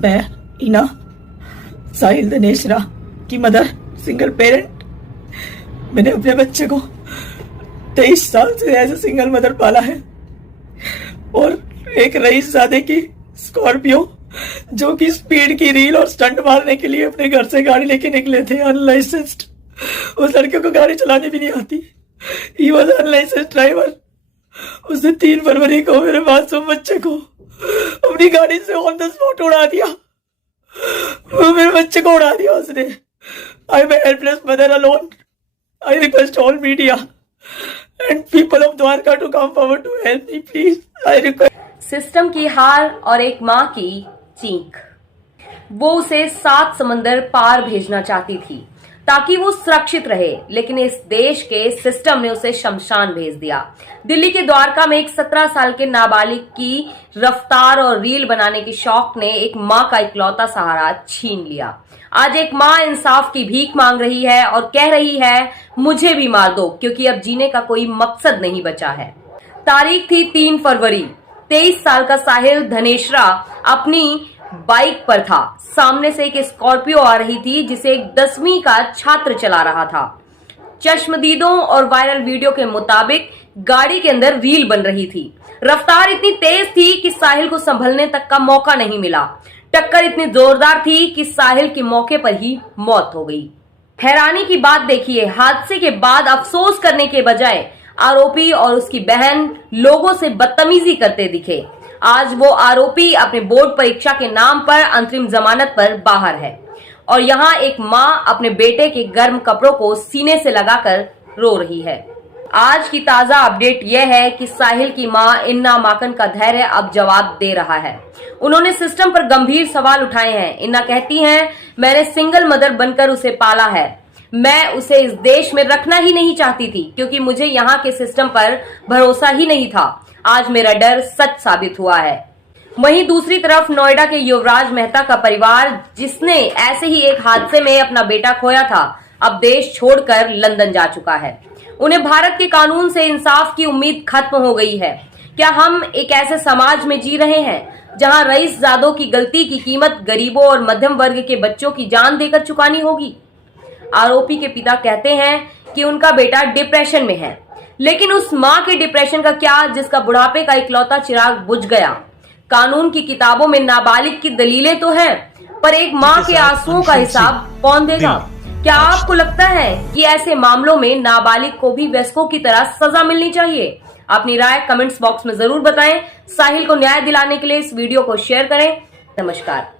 मैं ईना साहिल दनेशरा की mother, single parent, मैंने अपने बच्चे को 23 साल से एज ए सिंगल मदर पाला है और एक रईसजादे की स्कॉर्पियो जो कि स्पीड की रील और स्टंट मारने के लिए अपने घर से गाड़ी लेके निकले थे, अनलाइसेंस्ड। उस लड़के को गाड़ी चलाने भी नहीं आती, ही वॉज अनलाइसेंस्ड ड्राइवर। उसने 3 फरवरी को मेरे मासूम बच्चे को अपनी गाड़ी से ऑन द स्पॉट उड़ा दिया। वो मेरे बच्चे को उड़ा दिया उसने। I am a helpless mother alone. I request all media and people of Dwarka to come forward to help me please. I request. System की हार और एक माँ की चीख। वो उसे 7 समंदर पार भेजना चाहती थी ताकि वो सुरक्षित रहे, लेकिन इस देश के सिस्टम ने उसे शमशान भेज दिया। दिल्ली के द्वारका में एक 17 साल के नाबालिग की रफ्तार और रील बनाने के शौक ने एक माँ का इकलौता सहारा छीन लिया। आज एक माँ इंसाफ की भीख मांग रही है और कह रही है, मुझे भी मार दो, क्योंकि अब जीने का कोई मकसद नहीं बचा है। तारीख थी 3 फरवरी। 23 साल का साहिल धनेशरा अपनी बाइक पर था। सामने से एक स्कॉर्पियो आ रही थी जिसे एक 10वीं का छात्र चला रहा था। चश्मदीदों और वायरल वीडियो के मुताबिक गाड़ी के अंदर रील बन रही थी। रफ्तार इतनी तेज थी कि साहिल को संभलने तक का मौका नहीं मिला। टक्कर इतनी जोरदार थी कि साहिल की मौके पर ही मौत हो गई। हैरानी की बात देखिए, हादसे के बाद अफसोस करने के बजाय आरोपी और उसकी बहन लोगों से बदतमीजी करते दिखे। आज वो आरोपी अपने बोर्ड परीक्षा के नाम पर अंतरिम जमानत पर बाहर है और यहाँ एक माँ अपने बेटे के गर्म कपड़ों को सीने से लगाकर रो रही है। आज की ताजा अपडेट यह है कि साहिल की माँ इन्ना माकन का धैर्य अब जवाब दे रहा है। उन्होंने सिस्टम पर गंभीर सवाल उठाए हैं। इन्ना कहती हैं, मैंने सिंगल मदर बनकर उसे पाला है। मैं उसे इस देश में रखना ही नहीं चाहती थी क्योंकि मुझे यहाँ के सिस्टम पर भरोसा ही नहीं था। आज मेरा डर सच साबित हुआ है। वहीं दूसरी तरफ नोएडा के युवराज मेहता का परिवार, जिसने ऐसे ही एक हादसे में अपना बेटा खोया था, अब देश छोड़कर लंदन जा चुका है। उन्हें भारत के कानून से इंसाफ की उम्मीद खत्म हो गई है। क्या हम एक ऐसे समाज में जी रहे हैं जहां रईसजादों की गलती की कीमत गरीबों और मध्यम वर्ग के बच्चों की जान देकर चुकानी होगी? आरोपी के पिता कहते हैं कि उनका बेटा डिप्रेशन में है, लेकिन उस माँ के डिप्रेशन का क्या जिसका बुढ़ापे का इकलौता चिराग बुझ गया? कानून की किताबों में नाबालिग की दलीलें तो हैं, पर एक माँ के आंसुओं का हिसाब कौन देगा? क्या आपको लगता है कि ऐसे मामलों में नाबालिग को भी वयस्कों की तरह सजा मिलनी चाहिए? अपनी राय कमेंट्स बॉक्स में जरूर बताएं। साहिल को न्याय दिलाने के लिए इस वीडियो को शेयर करें। नमस्कार।